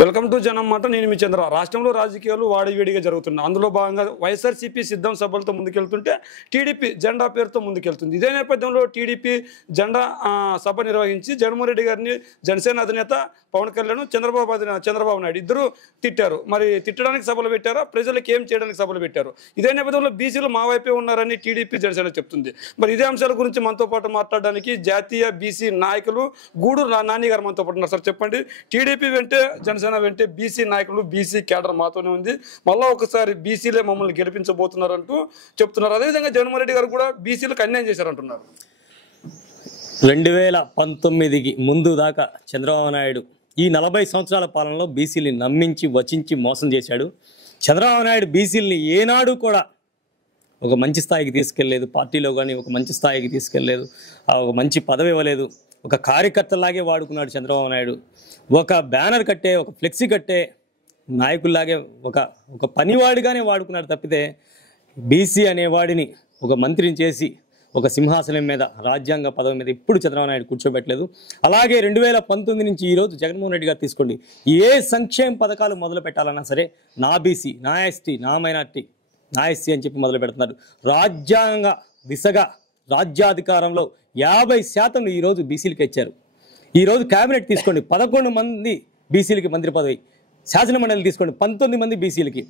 Welcome to జనం మాట. నేను మీ చంద్ర. రాష్ట్రంలో రాజకీయాలు వాడివేడిగా జరుగుతున్నాయి. అందులో భాగంగా వైఎస్ఆర్సీపీ సిద్ధం సభలతో ముందుకెళ్తుంటే టీడీపీ జెండా పేరుతో ముందుకెళ్తుంది. ఇదే నేపథ్యంలో టీడీపీ జెండా సభ నిర్వహించి జగన్మోహన్ రెడ్డి గారిని జనసేన అధినేత పవన్ కళ్యాణ్ చంద్రబాబు నాయుడు ఇద్దరు తిట్టారు. మరి తిట్టడానికి సభలు పెట్టారా, ప్రజలకు ఏం చేయడానికి సభలు పెట్టారు? ఇదే నేపథ్యంలో బీసీలు మా వైపే ఉన్నారని టీడీపీ జనసేన చెప్తుంది. మరి ఇదే అంశాల గురించి మనతో పాటు మాట్లాడడానికి జాతీయ బీసీ నాయకులు గూడూరు నాని గారు మనతో పాటు ఉన్నారు. సార్ చెప్పండి, టీడీపీ వెంటే జనసేన వెంటే బీసీ నాయకులు బీసీ కేడర్ మాతోనే ఉంది, మళ్ళా ఒకసారి బీసీలే మమ్మల్ని గెలిపించబోతున్నారంటూ చెప్తున్నారు. అదేవిధంగా జగన్మోహన్ రెడ్డి గారు కూడా బీసీలకు అన్యాయం చేశారంటున్నారు. 2019కి ముందు దాకా చంద్రబాబు నాయుడు ఈ 40 సంవత్సరాల పాలనలో బీసీని నమ్మించి వచించి మోసం చేశాడు. చంద్రబాబు నాయుడు బీసీలని ఏనాడు కూడా ఒక మంచి స్థాయికి తీసుకెళ్ళలేదు, పార్టీలో కానీ ఒక మంచి స్థాయికి తీసుకెళ్ళలేదు, ఒక మంచి పదవి ఇవ్వలేదు. ఒక కార్యకర్తలాగే వాడుకున్నాడు చంద్రబాబు నాయుడు. ఒక బ్యానర్ కట్టే, ఒక ఫ్లెక్సీ కట్టే నాయకుల్లాగే ఒక పనివాడిగానే వాడుకున్నాడు తప్పితే బీసీ అనేవాడిని ఒక మంత్రిని చేసి ఒక సింహాసనం మీద రాజ్యాంగ పదవి మీద ఇప్పుడు చంద్రబాబు నాయుడు కూర్చోబెట్టలేదు. అలాగే 2019 నుంచి ఈరోజు జగన్మోహన్ రెడ్డి గారు తీసుకోండి, ఏ సంక్షేమ పథకాలు మొదలు పెట్టాలన్నా సరే నా బీసీ, నా ఎస్టీ, నా మైనార్టీ, నా ఎస్సీ అని చెప్పి మొదలు పెడుతున్నారు. రాజ్యాంగ దిశగా రాజ్యాధికారంలో 50% ఈరోజు బీసీలకి ఇచ్చారు. ఈరోజు క్యాబినెట్ తీసుకోండి, 11 మంది బీసీలకి మంత్రి పదవి, శాసనమండలి తీసుకోండి 19 మంది బీసీలకి.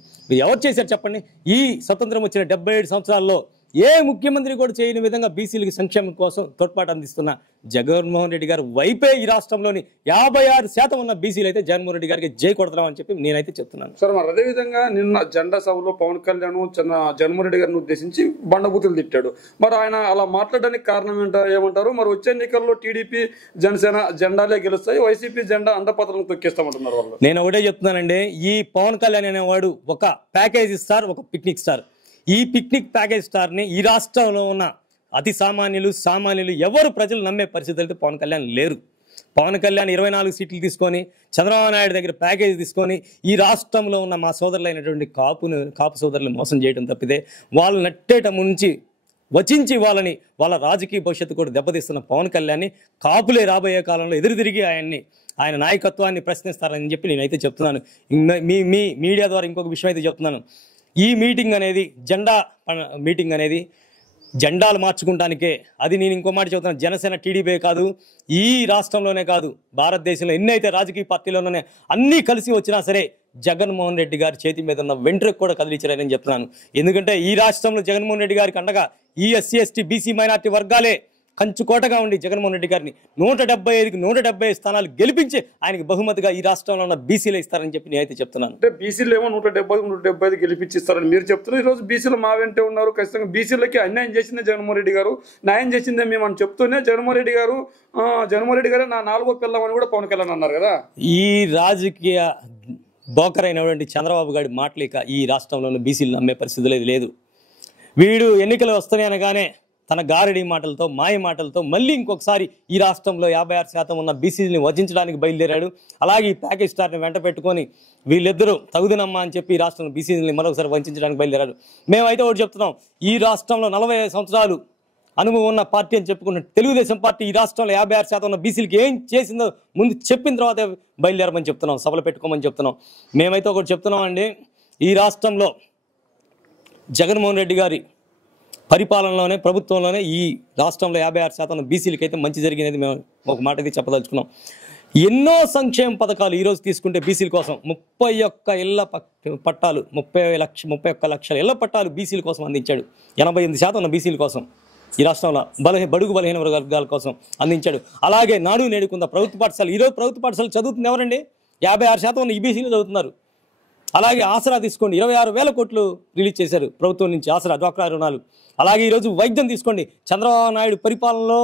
ఎవరు చేశారు చెప్పండి? ఈ స్వతంత్రం వచ్చిన 77 సంవత్సరాల్లో ఏ ముఖ్యమంత్రి కూడా చేయని విధంగా బీసీలకి సంక్షేమం కోసం తోడ్పాటు అందిస్తున్న జగన్మోహన్ రెడ్డి గారు వైపే ఈ రాష్ట్రంలోని 56% ఉన్న బీసీలు అయితే జగన్మోహన్ రెడ్డి గారికి జై కొడతామని చెప్పి నేనైతే చెప్తున్నాను. సార్, మరి అదేవిధంగా నిన్న జెండా సభలో పవన్ కళ్యాణ్ జగన్మోహన్ రెడ్డి గారిని ఉద్దేశించి బండబూతులు తిట్టాడు. మరి ఆయన అలా మాట్లాడడానికి కారణం ఏమంటారు? మరి వచ్చే ఎన్నికల్లో టీడీపీ జనసేన జెండాలే గెలుస్తాయి, వైసీపీ జెండా అండపత్రం తొక్కేస్తామంటున్నారు వాళ్ళు. నేను ఒకటే చెప్తున్నానండి, ఈ పవన్ కళ్యాణ్ అనేవాడు ఒక ప్యాకేజ్ స్టార్, ఒక పిక్నిక్ స్టార్. ఈ పిక్నిక్ ప్యాకేజ్ స్టార్ని ఈ రాష్ట్రంలో ఉన్న అతి సామాన్యులు ఎవరు ప్రజలు నమ్మే పరిస్థితులు అయితే పవన్ కళ్యాణ్ లేరు. పవన్ కళ్యాణ్ 24 సీట్లు తీసుకొని చంద్రబాబు నాయుడు దగ్గర ప్యాకేజ్ తీసుకొని ఈ రాష్ట్రంలో ఉన్న మా సోదరులైనటువంటి కాపు సోదరులు మోసం చేయడం తప్పితే వాళ్ళు నట్టేట ముంచి వచించి వాళ్ళ రాజకీయ భవిష్యత్తు కూడా దెబ్బతీస్తున్న పవన్ కళ్యాణ్ని కాపులే రాబోయే కాలంలో ఎదురు తిరిగి ఆయన నాయకత్వాన్ని ప్రశ్నిస్తారని చెప్పి నేనైతే చెప్తున్నాను. మీ మీడియా ద్వారా ఇంకొక విషయం అయితే చెప్తున్నాను. ఈ మీటింగ్ అనేది జెండా మీటింగ్ అనేది జెండాలు మార్చుకుంటానికే. అది నేను ఇంకో మాట చెప్తున్నాను, జనసేన టీడీపీ కాదు, ఈ రాష్ట్రంలోనే కాదు, భారతదేశంలో ఎన్నైతే రాజకీయ పార్టీలోనే అన్నీ కలిసి వచ్చినా సరే జగన్మోహన్ రెడ్డి గారి చేతి మీద ఉన్న వెంట్రుకు కూడా కదిలించారని చెప్తున్నాను. ఎందుకంటే ఈ రాష్ట్రంలో జగన్మోహన్ రెడ్డి గారికి అండగా ఈ ఎస్సీ ఎస్టీ బీసీ మైనార్టీ వర్గాలే కంచుకోటగా ఉండి జగన్మోహన్ రెడ్డి గారిని 175కి 170 స్థానాలు గెలిపించి ఆయనకి బహుమతిగా ఈ రాష్ట్రంలో ఉన్న బీసీలు ఇస్తారని చెప్పి నేనైతే చెప్తున్నాను. అంటే బీసీలు ఏమో 175 గెలిపించిస్తారని మీరు చెప్తున్నారు. ఈరోజు బీసీలు మా వెంటే ఉన్నారు. ఖచ్చితంగా బీసీలకి అన్యాయం చేసిందే జగన్మోహన్ రెడ్డి గారు, న్యాయం చేసిందే మేము అని చెప్తూనే జగన్మోహన్ రెడ్డి గారు నా 4వ పిల్లమని కూడా పవన్ కళ్యాణ్ అన్నారు కదా. ఈ రాజకీయ బోకరైనటువంటి చంద్రబాబు గారి మాటలేక ఈ రాష్ట్రంలోని బీసీలు నమ్మే పరిస్థితులు లేదు. వీడు ఎన్నికలు వస్తాయి అనగానే తన గారడి మాటలతో, మాయ మాటలతో మళ్ళీ ఇంకొకసారి ఈ రాష్ట్రంలో 56% ఉన్న బీసీని వధించడానికి బయలుదేరాడు. అలాగే ఈ ప్యాకేజ్ స్టార్ని వెంట పెట్టుకొని వీళ్ళిద్దరూ తగుదనమ్మా అని చెప్పి ఈ రాష్ట్రంలో బీసీని మరొకసారి వంచడానికి బయలుదేరాడు. మేమైతే ఒకటి చెప్తున్నాం, ఈ రాష్ట్రంలో 45 సంవత్సరాలు అనుభవం ఉన్న పార్టీ అని చెప్పుకున్న తెలుగుదేశం పార్టీ ఈ రాష్ట్రంలో 56% ఉన్న బీసీలకి ఏం చేసిందో ముందు చెప్పిన తర్వాత బయలుదేరమని చెప్తున్నాం, సభలు పెట్టుకోమని చెప్తున్నాం. మేమైతే ఒకటి చెప్తున్నాం అండి, ఈ రాష్ట్రంలో జగన్మోహన్ రెడ్డి గారి పరిపాలనలోనే, ప్రభుత్వంలోనే ఈ రాష్ట్రంలో 56% బీసీలకి అయితే మంచి జరిగినది మేము ఒక మాట అయితే చెప్పదలుచుకున్నాం. ఎన్నో సంక్షేమ పథకాలు ఈరోజు తీసుకుంటే బీసీల కోసం 31 ఇళ్ల పట్టాలు, 31 లక్షల ఇళ్ల పట్టాలు బీసీల కోసం అందించాడు. 88% ఉన్న బీసీల కోసం ఈ రాష్ట్రంలో బడుగు బలహీన వర్గాల కోసం అందించాడు. అలాగే నాడు నేడుకుంద ప్రభుత్వ పాఠశాల, ఈరోజు ప్రభుత్వ పాఠశాల చదువుతుంది ఎవరండి? 56% ఉన్న ఈ బీసీలు చదువుతున్నారు. అలాగే ఆసరా తీసుకోండి, 26,000 కోట్లు రిలీజ్ చేశారు ప్రభుత్వం నుంచి ఆసరా, డ్వాక్రా రుణాలు. అలాగే ఈరోజు వైద్యం తీసుకోండి, చంద్రబాబు నాయుడు పరిపాలనలో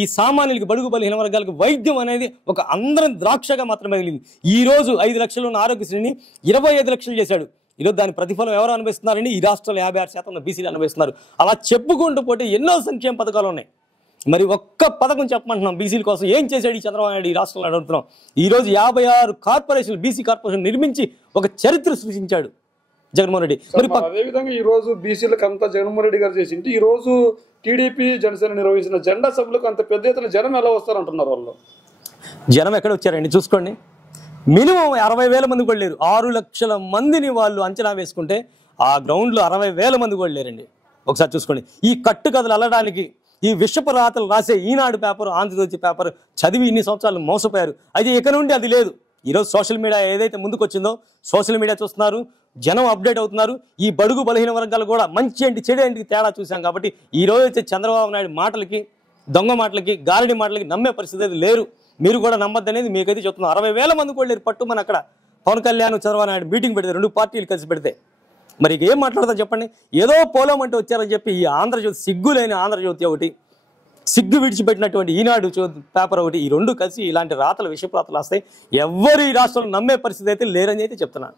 ఈ సామాన్యులకి, బడుగు బలహీన వర్గాలకు వైద్యం అనేది ఒక అందరం ద్రాక్షగా మాత్రమే మిగిలింది. ఈరోజు 5 లక్షలు ఉన్న ఆరోగ్యశ్రీని 25 లక్షలు చేశాడు. ఈరోజు దాని ప్రతిఫలం ఎవరు అనుభవిస్తున్నారండి? ఈ రాష్ట్రంలో 56% ఉన్న బీసీలు అనుభవిస్తున్నారు. అలా చెప్పుకుంటూ పోతే ఎన్నో సంక్షేమ పథకాలు ఉన్నాయి. మరి ఒక్క పథకం చెప్పమంటున్నాం బీసీల కోసం ఏం చేశాడు ఈ చంద్రబాబు నాయుడు ఈ రాష్ట్రంలో అడుగుతున్నాం. ఈరోజు 56 కార్పొరేషన్లు, బీసీ కార్పొరేషన్ నిర్మించి ఒక చరిత్ర సృష్టించాడు జగన్మోహన్ రెడ్డి. మరి అదేవిధంగా ఈ రోజు బీసీలకు అంతా జగన్మోహన్ రెడ్డి గారు చేసింటి, ఈ రోజు టీడీపీ జనసేన నిర్వహించిన జెండా సభలకు అంత పెద్ద ఎత్తున జనం ఎలా వస్తారంటున్నారు వాళ్ళు? జనం ఎక్కడ వచ్చారండి చూసుకోండి. మినిమం 60,000 మంది కూడా లేరు. 6 లక్షల మందిని వాళ్ళు అంచనా వేసుకుంటే ఆ గ్రౌండ్లో 60,000 మంది కూడా లేరండి. ఒకసారి చూసుకోండి. ఈ కట్టు కథలు అల్లడానికి ఈ విషపు రాతలు రాసే ఈనాడు పేపర్, ఆంధ్రజ్యోతి పేపర్ చదివి ఇన్ని సంవత్సరాలు మోసపోయారు. అయితే ఇక నుండి అది లేదు. ఈరోజు సోషల్ మీడియా ఏదైతే ముందుకు వచ్చిందో సోషల్ మీడియా చూస్తున్నారు, జనం అప్డేట్ అవుతున్నారు. ఈ బడుగు బలహీన వర్గాలు కూడా మంచి ఏంటి చెడు ఏంటి తేడా చూసాం. కాబట్టి ఈ రోజు అయితే చంద్రబాబు నాయుడు మాటలకి, దొంగ మాటలకి, గారడి మాటలకి నమ్మే పరిస్థితి అయితే లేరు. మీరు కూడా నమ్మద్దనేది మీకైతే చెప్తున్నారు. 60,000 మంది కూడా లేరు పట్టుమని అక్కడ పవన్ కళ్యాణ్, చంద్రబాబు నాయుడు మీటింగ్ పెడితే 2 పార్టీలు కలిసి పెడితే మరి ఏం మాట్లాడతారు చెప్పండి. ఏదో పోలం అంటే వచ్చారని చెప్పి ఈ ఆంధ్రజ్యోతి, సిగ్గులేని ఆంధ్రజ్యోతి ఒకటి, సిగ్గు విడిచిపెట్టినటువంటి ఈనాడు పేపర్ ఒకటి, ఈ 2 కలిసి ఇలాంటి రాతలు, విషపు రాతలు వస్తాయి. ఎవ్వరు ఈ రాష్ట్రంలో నమ్మే పరిస్థితి అయితే లేరని అయితే చెప్తున్నాను.